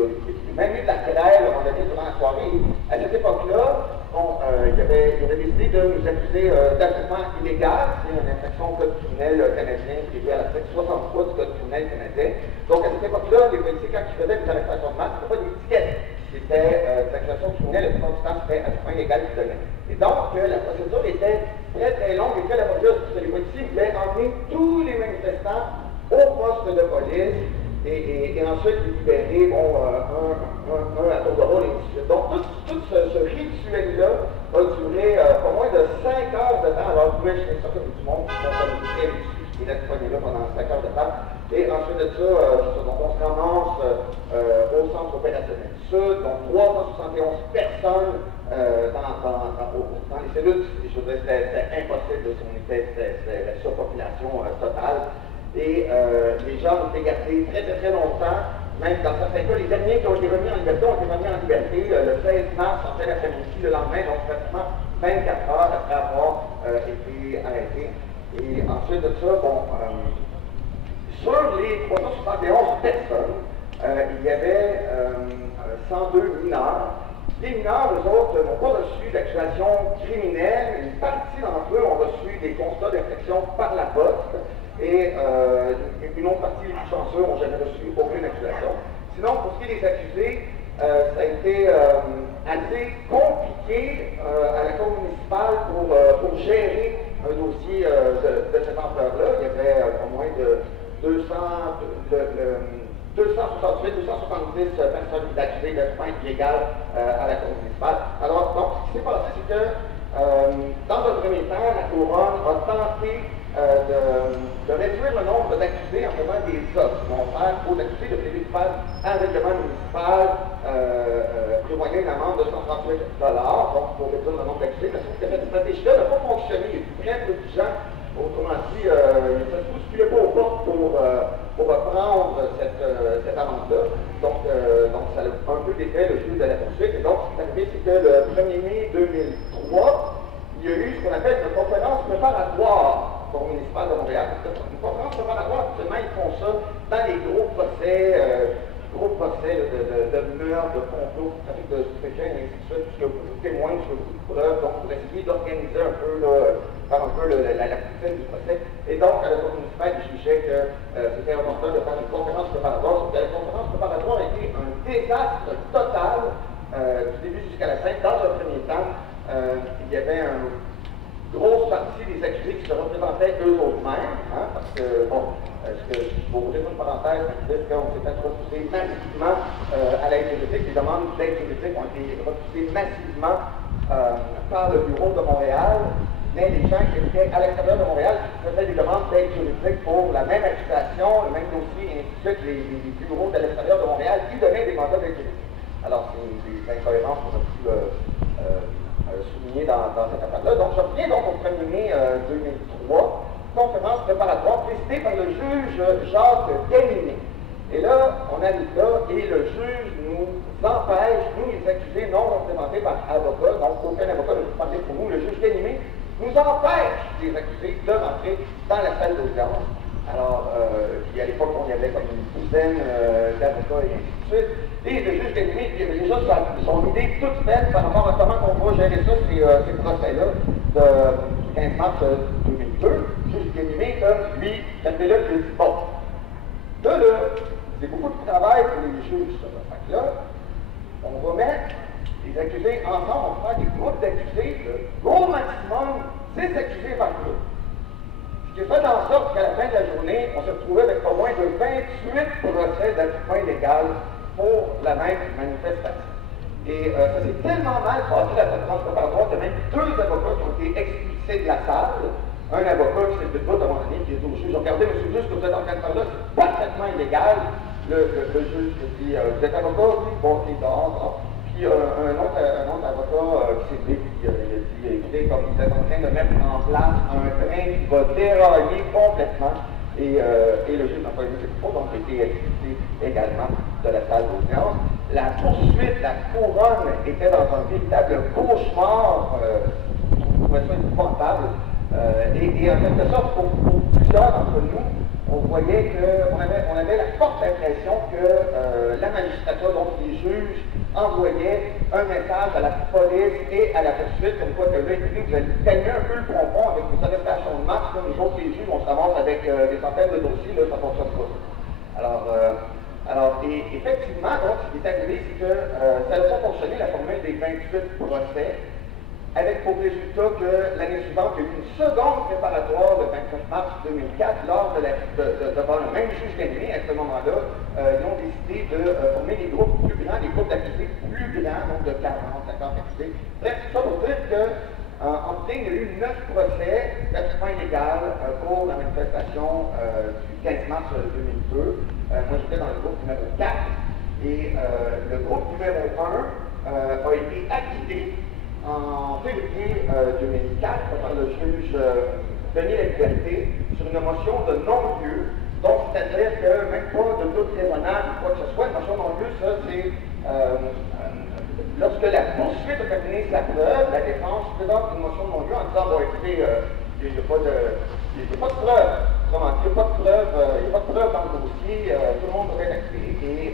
même eu de la grêle, on a été durant la soirée. À cette époque-là, il avait décidé de nous accuser d'attroupement illégal. C'est une infraction au code criminel canadien qui est à l'article 63 du code criminel canadien. Donc à cette époque-là, les policiers, quand ils faisaient des arrestations de masse, ce n'était pas des tickets. C'était des accusations criminelles, et tout le temps, c'était attroupement illégal qu'ils donnaient. Et donc, la procédure était très longue et très laborieuse, parce que les policiers voulaient emmener tous les manifestants au poste de police. Et ensuite, les libérer, un à tour de rôle, et ainsi de suite. Donc, tout ce rituel-là a duré pas moins de 5 heures de temps. Alors, vous pouvez imaginer ça comme du monde qui sont très dessus, qui restent pognés là pendant 5 heures de temps. Et ensuite de ça, donc on se ramasse au centre opérationnel sud, donc 371 personnes dans les cellules. Je veux dire, c'était impossible, c'était la surpopulation totale. Et les gens ont été gardés très longtemps, même dans certains cas, les derniers qui ont été remis en liberté ont été remis en liberté le 16 mars en fin d'après-midi, le lendemain, donc pratiquement 24 heures après avoir été arrêtés. Et ensuite de ça, sur les 371 personnes, il y avait 102 mineurs. Les mineurs, eux autres, n'ont pas reçu d'accusation criminelle. Une partie d'entre eux ont reçu des constats d'infraction par la poste. Et une autre partie, les plus chanceux, n'ont jamais reçu aucune accusation. Sinon, pour ce qui est des accusés, ça a été assez compliqué à la Cour municipale pour gérer un dossier de cette ampleur-là. Il y avait pas moins de 270 personnes accusées d'attroupement illégal à la Cour municipale. Alors, donc, ce qui s'est passé, c'est que dans un premier temps, la Couronne a tenté de réduire le nombre d'accusés en faisant des offres. Ils vont faire aux accusés de plaider coupable à un règlement municipal prévoyant une amende de 138 $, donc pour réduire le nombre d'accusés. Mais sauf que cette stratégie-là n'a pas fonctionné. Il est très peu de gens. Autrement dit, il ne se bousculait pas aux portes pour prendre cette amende-là. Donc, ça a un peu défait le jeu de la poursuite. Et donc, ce qui est arrivé, c'est que le 1er mai 2003, il y a eu ce qu'on appelle une conférence préparatoire au municipal de Montréal. Une conférence préparatoire, actuellement, ils font ça dans les gros procès de meurtres, de complots, de trafic de stupéfiants, et ainsi de suite, puisque beaucoup de témoins, puisque beaucoup de preuves, donc pour essayer d'organiser un peu, faire un peu la poutine du procès. Et donc, à la Cour municipale, ils jugeaient que c'était important de faire une conférence préparatoire, sauf que la conférence préparatoire a été un désastre total, du début jusqu'à la fin. Dans un premier temps, il y avait une grosse partie des accusés qui se représentaient eux-mêmes, parce que, pour ouvrir une parenthèse, c'est qu'on s'est fait repousser massivement à l'aide juridique. Les demandes d'aide juridique ont été repoussées massivement par le bureau de Montréal, mais les gens qui étaient à l'extérieur de Montréal faisaient des demandes d'aide juridique pour la même accusation, le même dossier, et ainsi de suite. Les bureaux de l'extérieur de Montréal qui donnaient des mandats d'aide juridique. Alors, c'est des incohérences qu'on a pu souligner dans cette affaire-là. Donc, je reviens donc au 1er mai 2003, conférence préparatoire présidée par le juge Jacques Gaminet. Et là, on arrive là, et le juge nous empêche, nous les accusés non représentés par avocat, donc aucun avocat ne peut parler pour nous, le juge Gaminet nous empêche les accusés de rentrer dans la salle d'audience. Alors, puis à l'époque, on y avait comme une douzaine d'avocats et ainsi de suite. Et le juge Gaminet, il avait déjà son idée toute faite par rapport à comment on va gérer ça, ces procès-là, de 15 mars 2002. Le juge Gaminet, lui, calmez-le, il dit, bon, là, c'est beaucoup de travail pour les juges, ça. Fait que là, on va mettre les accusés ensemble, on va faire des groupes d'accusés, au maximum 6 accusés par groupe. Ce qui a fait en sorte qu'à la fin de la journée, on se retrouvait avec pas moins de 28 procès d'attroupement illégal pour la même manifestation. Et ça s'est tellement mal passé la conférence préparatoire que même 2 avocats qui ont été expulsés de la salle. Un avocat qui s'est fait de bout à un moment donné, qui est au juge. Regardez, monsieur le juge, ce que vous êtes en train de faire là, c'est parfaitement illégal. Le juge dit, vous êtes avocat? Oui, bon, c'est dehors. Puis un autre avocat qui s'est levé, il a dit, écoutez, comme vous êtes en train de mettre en place un train qui va dérailler complètement. Et le juge n'a pas aimé cette fois, donc il a été expulsé également de la salle d'audience. La poursuite, la couronne était dans un véritable cauchemar, je trouvais ça épouvantable. Et en quelque sorte, pour plusieurs d'entre nous, on voyait qu'on avait la forte impression que la magistrature, donc les juges, envoyaient un message à la police et à la poursuite, comme quoi que là, écoutez, vous allez calmer un peu le pompon avec vos arrestations de masse, là, nous autres, les juges, on se ramasse avec des centaines de dossiers, là, ça ne fonctionne pas. Alors, effectivement, donc, ce qui est arrivé, c'est que ça n'a pas fonctionné, la formule des 28 procès, avec pour résultat que l'année suivante, il y a eu une seconde préparatoire le 29 mars 2004, lors devant le même juge d'année. À ce moment-là, ils ont décidé de former des groupes plus grands, des groupes d'accusés plus grands, donc de 40, 50 accusés. Bref, tout ça pour dire qu'en ligne, il y a eu 9 procès d'absolument illégal pour la manifestation du 15 mars 2002. Moi, j'étais dans le groupe numéro 4, et le groupe numéro 1 a été acquitté en février 2004 par le juge Denis Laliberté sur une motion de non-lieu. Donc, c'est-à-dire que même pas de doute raisonnable ou quoi que ce soit, une motion de non-lieu, ça c'est lorsque la poursuite a terminé sa preuve, la défense présente une motion de non-lieu en disant, bon écoutez, il n'y a pas de preuve. Comment dire, il n'y a pas de preuve dans le dossier, tout le monde devrait être acquitté. Et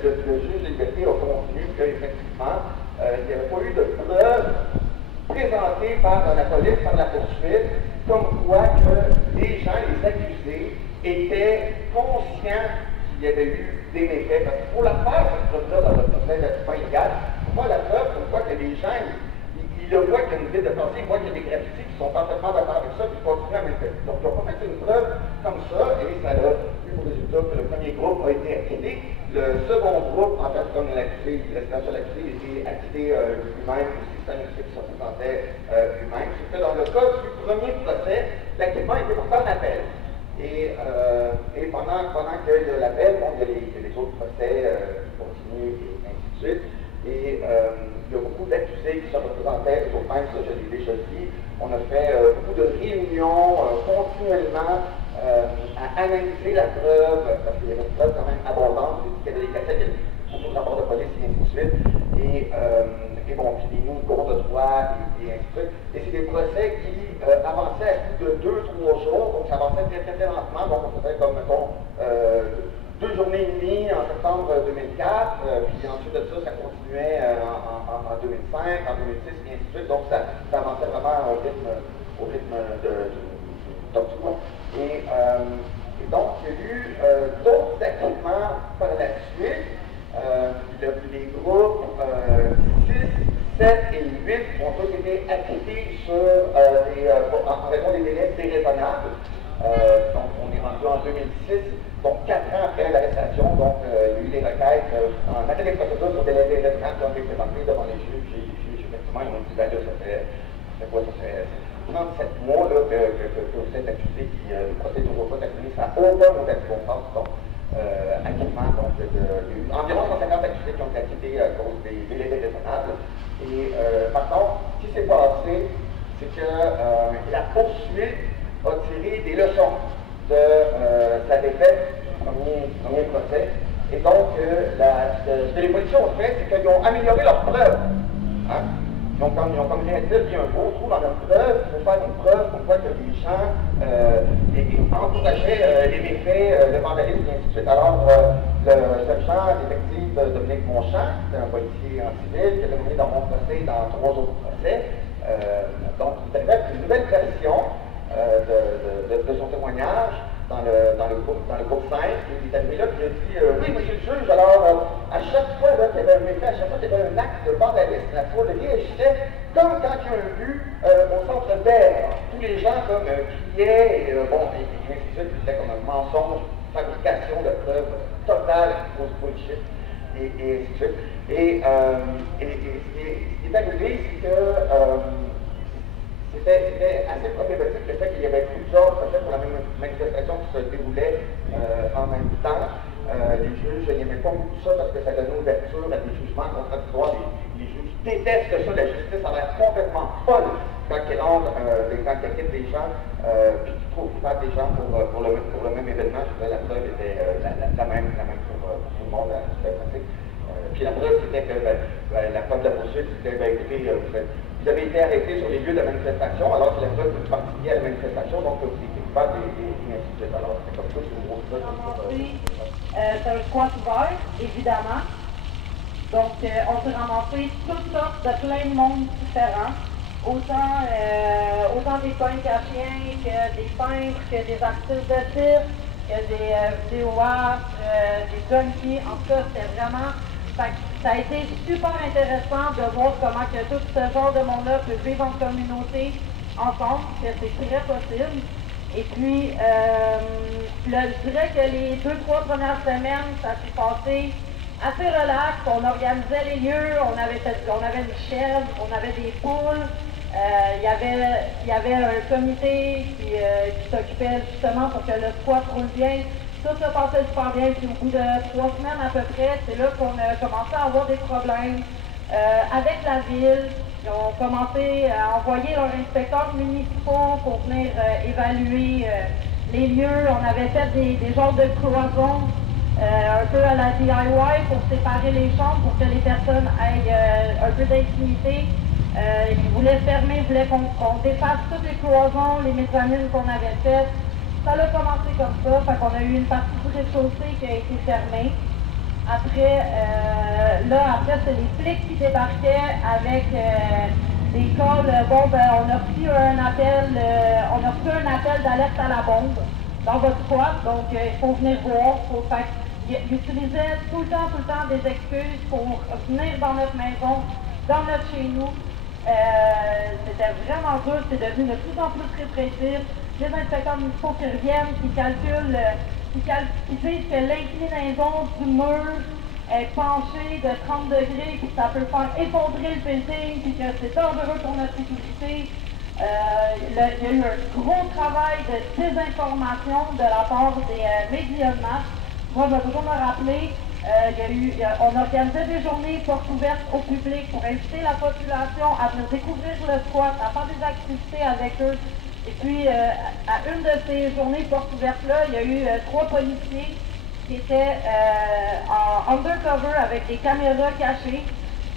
le juge Laliberté a convenu qu'effectivement, il n'y avait pas eu de preuves présentées par la police, par la poursuite, comme quoi que les gens, les accusés, étaient conscients qu'il y avait eu des méfaits. Parce qu'il faut la faire, cette preuve-là, dans le procès d'absolument illégal. Il faut pas la preuve comme quoi que les gens, ils le voient qu'il y a une ville de pensée, ils voient qu'il y a des graffitis qui sont parfaitement d'accord avec ça, puis ils continuent à méfait. Donc, ils n'ont pas fait une preuve comme ça, et ça a eu pour résultat que le premier groupe a été acquitté. Le second groupe, en fait, comme l'accusé, le seul accusé, a été acquitté lui-même, aussi c'est un accusé qui se représentait lui-même. C'est que dans le cas du premier procès, l'acquittement était porté en appel. Et pendant que l'appel, bon, il y a les autres procès qui continuent, et ainsi de suite. Et il y a beaucoup d'accusés qui se représentaient eux-mêmes, ça je l'ai déjà dit. On a fait beaucoup de réunions continuellement à analyser la preuve, parce qu'il y avait une preuve quand même abondante, il y avait des cassettes, il y avait beaucoup de rapports de police et ainsi de suite. Et bon, puis des cours de droit et ainsi de suite. Et c'est des procès qui avançaient à plus de 2-3 jours, donc ça avançait très très lentement, donc on faisait comme, mettons, 2 journées et demie en septembre 2004, puis ensuite de ça, ça continuait en 2005, en 2006, et ainsi de suite. Donc ça avançait vraiment au rythme du mois. Et donc, il y a eu d'autres acquittements par la suite. Les groupes 6, 7 et 8 ont tous été acquittés en raison des délais déraisonnables. Donc, on est rendu en 2006, donc 4 ans après l'arrestation. Donc, il y a eu des requêtes en matière de procédure sur des délais déraisonnables qui ont été présentés devant les juges. Et les juges, effectivement, ils ont dit, ben là, ça fait 37 mois là, que vous êtes accusé, puis le procès n'est toujours pas terminé. Ça n'a aucun modèle de confiance. Donc, acquittement, donc, il y a eu environ 150 accusés qui ont été acquittés à cause des délais déraisonnables. Et par contre, ce qui s'est passé, c'est que la poursuite a tiré des leçons de sa défaite du premier procès. Et donc, ce que les policiers ont fait, c'est qu'ils ont amélioré leurs preuves. Hein? Ils ont comme réalisé qu'il y a un gros trou dans leur preuve, il faut faire une preuve pour que les gens encourageaient les méfaits, le vandalisme, et ainsi de suite. Alors, le sergent détective Dominique Monchamp, c'est un policier en civil, qui a mené dans mon procès et dans 3 autres procès. Donc, il a fait une nouvelle version de son témoignage dans le groupe 5. Il est arrivé là, puis il a dit oui, monsieur le juge, alors à chaque fois qu'il y avait un méfait, à chaque fois qu'il y avait un acte de vandalisme, la foule réagissait comme quand il y a un but au centre d'air. Tous les gens comme criaient, et ainsi de suite, c'était comme un mensonge, fabrication de preuves totale, grosse bullshit. et ainsi de suite. Et ce qui est arrivé, c'est que c'était assez problématique le fait qu'il y avait plusieurs projets pour la même manifestation qui se déroulait en même temps. Les juges n'aimaient pas beaucoup ça parce que ça donnait ouverture à des jugements contradictoires. Les juges détestent ça, la justice a l'air complètement folle quand elle quitte des gens, puis qu'ils trouvent pas des gens pour le même événement. Je dirais, la preuve était la même pour tout le monde à cette pratique. Puis la preuve, c'était que la preuve de la poursuite, c'était, écoutez, vous avez été arrêté sur les lieux de manifestation, alors que la preuve que vous participiez à la manifestation, donc vous étiez coupable et ainsi de suite. Alors, c'est comme ça, c'est une grosse preuve. C'est un squat ouvert, évidemment. Donc, on s'est ramassé toutes sortes de plein de monde différents. Autant des peintres à chiens que des peintres, que des artistes de cirque, que des vidéoastres, des junkies. En tout cas, c'était vraiment... Ça a été super intéressant de voir comment que tout ce genre de monde-là peut vivre en communauté ensemble, que c'est très possible. Et puis, je dirais que les 2-3 premières semaines, ça s'est passé assez relax. On organisait les lieux, on avait une chèvre, on avait des poules. Il y avait un comité qui s'occupait justement pour que le squat roule bien. Tout se passait super bien, puis au bout de 3 semaines à peu près, c'est là qu'on a commencé à avoir des problèmes avec la ville. Ils ont commencé à envoyer leurs inspecteurs municipaux pour venir évaluer les lieux. On avait fait des genres de cloisons un peu à la DIY pour séparer les chambres, pour que les personnes aient un peu d'intimité. Ils voulaient fermer, ils voulaient qu'on défasse toutes les cloisons, les mezzanines qu'on avait faites. Ça a commencé comme ça, fait qu'on a eu une partie du rez-de-chaussée qui a été fermée. Après, c'est les flics qui débarquaient avec des calls. Bon, on a reçu un appel d'alerte à la bombe dans votre squat, donc il faut venir voir. Ils utilisaient tout le temps des excuses pour venir dans notre maison, dans notre chez nous. C'était vraiment dur, c'est devenu de plus en plus répressif. Les inspecteurs municipaux qui reviennent, qui calculent, qui disent que l'inclinaison du mur est penchée de 30 degrés, puis ça peut faire effondrer le building, puis que c'est dangereux pour notre sécurité. Il y a eu un gros travail de désinformation de la part des médias de masse. Moi, je vais toujours me rappeler, on organisait des journées portes ouvertes au public pour inviter la population à venir découvrir le squat, à faire des activités avec eux. Et puis, à une de ces journées portes ouvertes-là, il y a eu 3 policiers qui étaient en undercover avec des caméras cachées,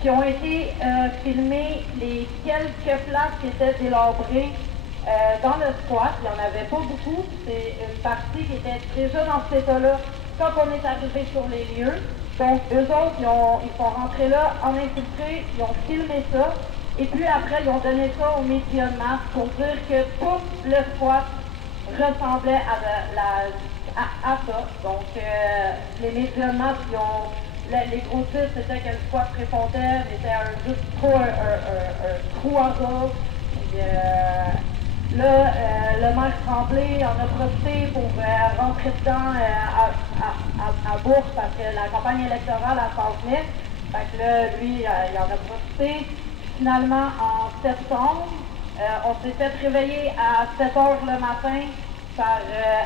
qui ont été filmer les quelques places qui étaient délabrées dans le squat. Il n'y en avait pas beaucoup. C'est une partie qui était déjà dans cet état-là quand on est arrivé sur les lieux. Donc, eux autres, ils sont rentrés là en infiltré, ils ont filmé ça. Et puis après, ils ont donné ça aux médias de masse pour dire que tout le squat ressemblait à ça. Donc, les médias de masse, les gros titres, c'était que le squat Préfontaine était juste trop un trou à gauche. Puis le maire Tremblay en a profité pour rentrer dedans à bourse parce que la campagne électorale, elle s'en venait. Fait que là, lui, il en a profité. Finalement, en septembre, on s'est fait réveiller à 7 h le matin par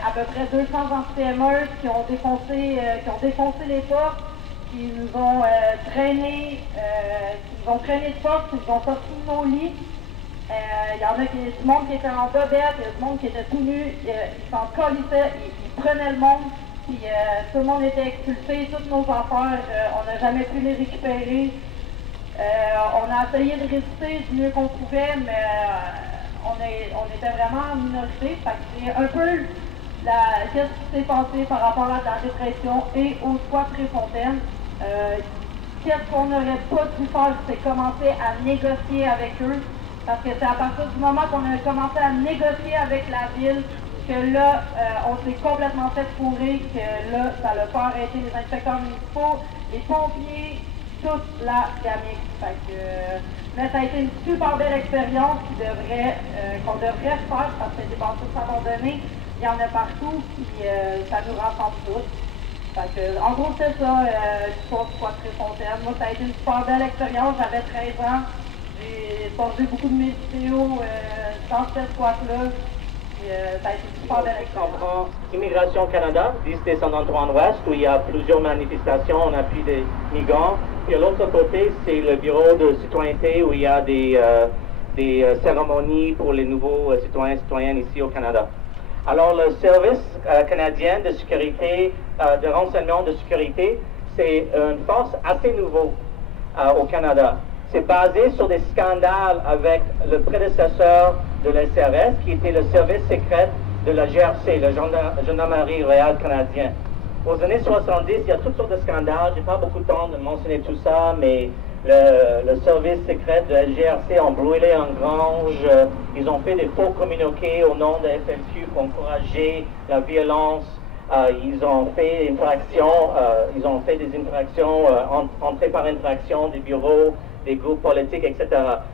à peu près 200 anti-émeutes qui ont défoncé les portes, qui nous ont traîné de porte, qui nous ont sorti de nos lits. Il y en a du monde qui était en bobette, il y a du monde qui était tout nu, ils s'en colissaient, ils prenaient le monde, puis tout le monde était expulsé, toutes nos affaires, on n'a jamais pu les récupérer. On a essayé de résister du mieux qu'on pouvait, mais on était vraiment en minorité. C'est un peu qu'est-ce qui s'est passé par rapport à la dépression et au squat Préfontaine. Qu'est-ce qu'on n'aurait pas dû faire, c'est commencer à négocier avec eux. Parce que c'est à partir du moment qu'on a commencé à négocier avec la ville que là, on s'est complètement fait fourrer, que là, ça n'a pas arrêté les inspecteurs municipaux, les pompiers, toute la gamique. Mais ça a été une super belle expérience qu'on devrait refaire parce que c'est des bâtiments abandonnés, il y en a partout, puis ça nous rassemble tous. Fait que, en gros, c'est ça, l'histoire du squat Préfontaine. Moi, ça a été une super belle expérience. J'avais 13 ans. J'ai posé beaucoup de mes vidéos dans cette squat-là. Ça a été une super belle expérience. Immigration Canada, 10 descendants de Ouest, où il y a plusieurs manifestations en appui des migrants. Puis à l'autre côté, c'est le bureau de citoyenneté où il y a des cérémonies pour les nouveaux citoyens et citoyennes ici au Canada. Alors, le service canadien de sécurité, de renseignement de sécurité, c'est une force assez nouveau au Canada. C'est basé sur des scandales avec le prédécesseur de l'SRS, qui était le service secret de la GRC, le Gendarmerie royale canadien. Aux années 70, il y a toutes sortes de scandales. Je n'ai pas beaucoup de temps de mentionner tout ça, mais le service secret de la GRC ont brûlé en grange. Ils ont fait des faux communiqués au nom de la FLQ pour encourager la violence. Ils ont fait des infractions, entrées par infraction des bureaux, des groupes politiques, etc.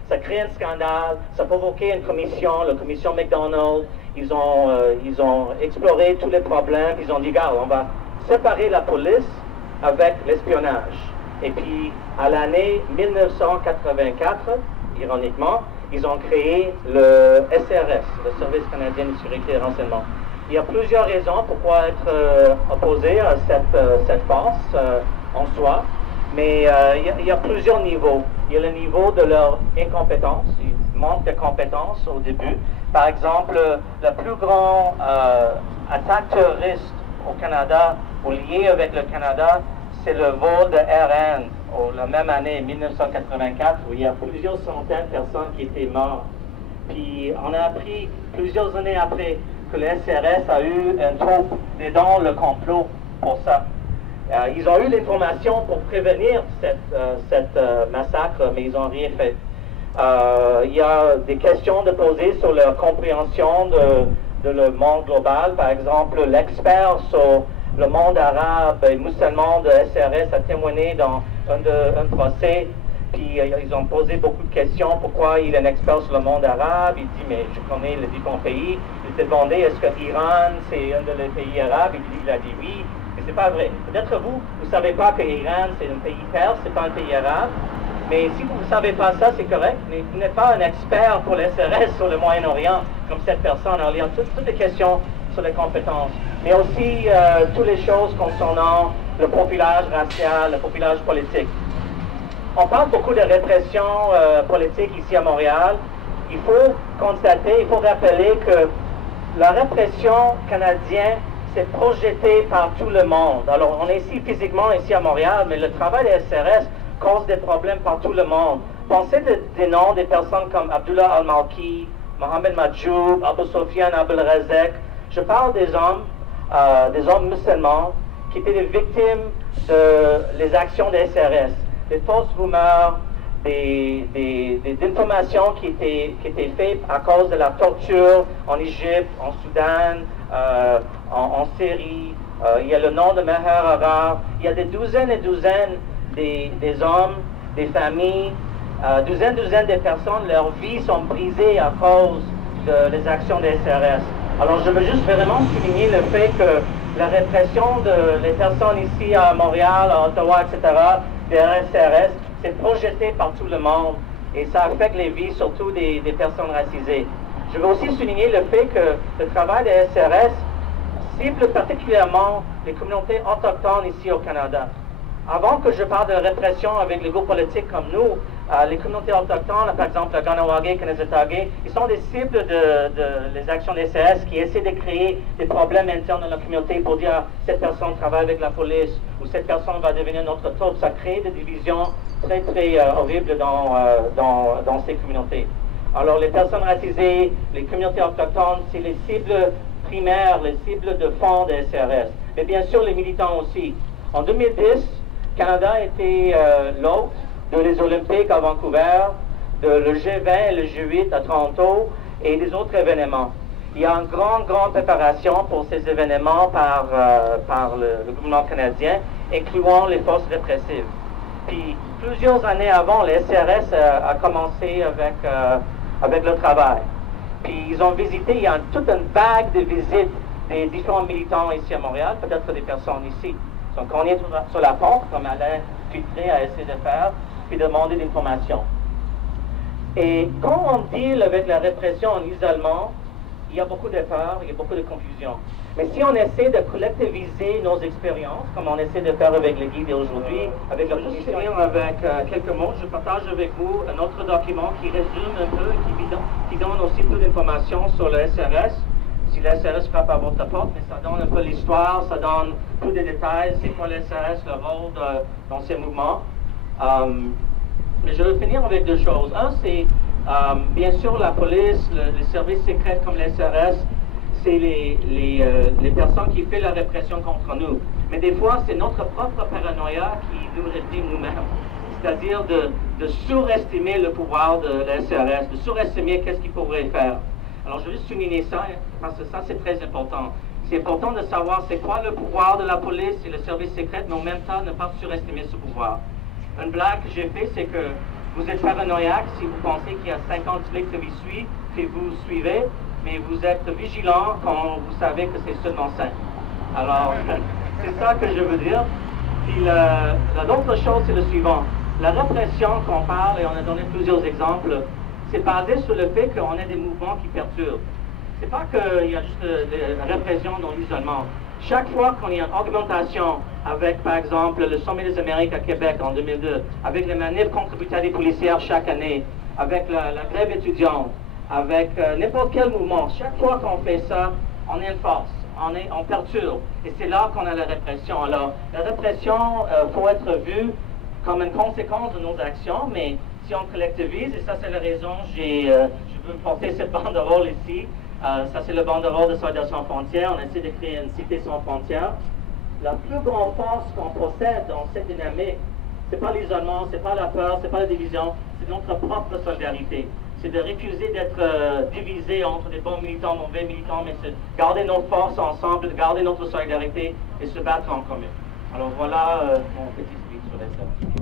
Ça crée un scandale, ça a provoqué une commission, la commission McDonald. Ils ont exploré tous les problèmes. Ils ont dit, regarde, on va séparer la police avec l'espionnage. Et puis, à l'année 1984, ironiquement, ils ont créé le SRS, le Service canadien de sécurité et de renseignement. Il y a plusieurs raisons pourquoi être opposé à cette force en soi, mais il y a plusieurs niveaux. Il y a le niveau de leur incompétence, il manque de compétences au début. Par exemple, la plus grande attaque terroriste au Canada, ou liée avec le Canada, c'est le vol de Air End, la même année, 1984, où il y a plusieurs centaines de personnes qui étaient mortes. Puis on a appris plusieurs années après que le SRS a eu un troupe dans le complot pour ça. Ils ont eu l'information pour prévenir cette massacre, mais ils n'ont rien fait. Il y a des questions de poser sur leur compréhension de le monde global. Par exemple, l'expert sur le monde arabe et musulman de SRS a témoigné dans un procès. Puis ils ont posé beaucoup de questions. Pourquoi il est un expert sur le monde arabe? Il dit, mais je connais les différents pays. Il s'est demandé, est-ce que l'Iran, c'est un des pays arabes? Il a dit oui. Mais c'est pas vrai. Peut-être vous ne savez pas que l'Iran, c'est un pays perse, c'est pas un pays arabe. Mais si vous ne savez pas ça, c'est correct. Mais vous n'êtes pas un expert pour le SRS sur le Moyen-Orient, comme cette personne. Alors, il y a toutes les questions sur les compétences. Mais aussi, toutes les choses concernant le profilage racial, le profilage politique. On parle beaucoup de répression politique ici à Montréal. Il faut constater, il faut rappeler que la répression canadienne s'est projetée par tout le monde. Alors, on est ici physiquement, ici à Montréal, mais le travail des SRS cause des problèmes par tout le monde. Pensez des noms des personnes comme Abdullah Al-Malki, Mohamed Majoub, Abou Sofiane Abdelrazek. Je parle des hommes musulmans qui étaient des victimes des actions des SRS. Des fausses rumeurs, des informations qui étaient faites à cause de la torture en Égypte, en Soudan, en Syrie. Il y a le nom de Meher Arar. Il y a des douzaines et douzaines des hommes, des familles, douzaines de personnes, leurs vies sont brisées à cause des actions des SRS. Alors je veux juste vraiment souligner le fait que la répression des personnes ici à Montréal, à Ottawa, etc., des SRS, c'est projeté par tout le monde et ça affecte les vies, surtout des personnes racisées. Je veux aussi souligner le fait que le travail des SRS cible particulièrement les communautés autochtones ici au Canada. Avant que je parle de répression avec les groupes politiques comme nous, les communautés autochtones, par exemple le Ganawagé, Kanesatake, ils sont des cibles des actions des SRS qui essaient de créer des problèmes internes dans la communauté pour dire cette personne travaille avec la police ou cette personne va devenir notre troupe. Ça crée des divisions très horribles dans ces communautés. Alors les personnes racisées, les communautés autochtones, c'est les cibles primaires, les cibles de fond des SRS. Mais bien sûr les militants aussi. En 2010, Canada était l'hôte des Olympiques à Vancouver, le G20 et le G8 à Toronto et des autres événements. Il y a une grande préparation pour ces événements par le gouvernement canadien, incluant les forces répressives. Puis plusieurs années avant, le SRS a commencé avec le travail. Puis ils ont visité, il y a toute une vague de visites des différents militants ici à Montréal, peut-être des personnes ici. Donc on est sur la porte, comme Alain Filtré a essayé de faire, puis demander de l'information. Et quand on deal avec la répression en isolement, il y a beaucoup de peur, il y a beaucoup de confusion. Mais si on essaie de collectiviser nos expériences, comme on essaie de faire avec le guide aujourd'hui, avec la position, avec quelques mots, je partage avec vous un autre document qui résume un peu, qui donne aussi toute l'information sur le SRS. Si le SRS frappe à votre porte, mais ça donne un peu l'histoire, ça donne tous les détails, c'est quoi le SRS, le rôle dans ces mouvements. Mais je vais finir avec deux choses. Un, c'est bien sûr la police, les services secrets comme le SRS, c'est les personnes qui font la répression contre nous. Mais des fois, c'est notre propre paranoïa qui nous réprime nous-mêmes. C'est-à-dire de surestimer le pouvoir de la SRS, de surestimer qu'est-ce qu'il pourrait faire. Alors, je vais juste souligner ça, parce que ça, c'est très important. C'est important de savoir c'est quoi le pouvoir de la police et le service secret, mais en même temps, ne pas surestimer ce pouvoir. Une blague que j'ai faite, c'est que vous êtes paranoïaque si vous pensez qu'il y a 50 flics que vous suivez, mais vous êtes vigilant quand vous savez que c'est seulement 5. Alors, c'est ça que je veux dire. Puis l'autre chose, c'est le suivant. La répression qu'on parle, et on a donné plusieurs exemples, c'est basé sur le fait qu'on a des mouvements qui perturbent. C'est pas qu'il y a juste la répression dans l'isolement. Chaque fois qu'on y a une augmentation avec, par exemple, le Sommet des Amériques à Québec en 2002, avec les manifs contre brutalité policière chaque année, avec la grève étudiante, avec n'importe quel mouvement, chaque fois qu'on fait ça, on est une force, on perturbe. Et c'est là qu'on a la répression. Alors, la répression, faut être vue comme une conséquence de nos actions, mais si on collectivise, et ça c'est la raison, je veux porter cette banderole ici, ça c'est le banderole de Solidarité sans frontières, on essaie de créer une cité sans frontières. La plus grande force qu'on possède dans cette dynamique, c'est pas l'isolement, c'est pas la peur, c'est pas la division, c'est notre propre solidarité. C'est de refuser d'être divisé entre des bons militants, mauvais militants, mais c'est de garder nos forces ensemble, de garder notre solidarité et se battre en commun. Alors voilà mon petit speech sur la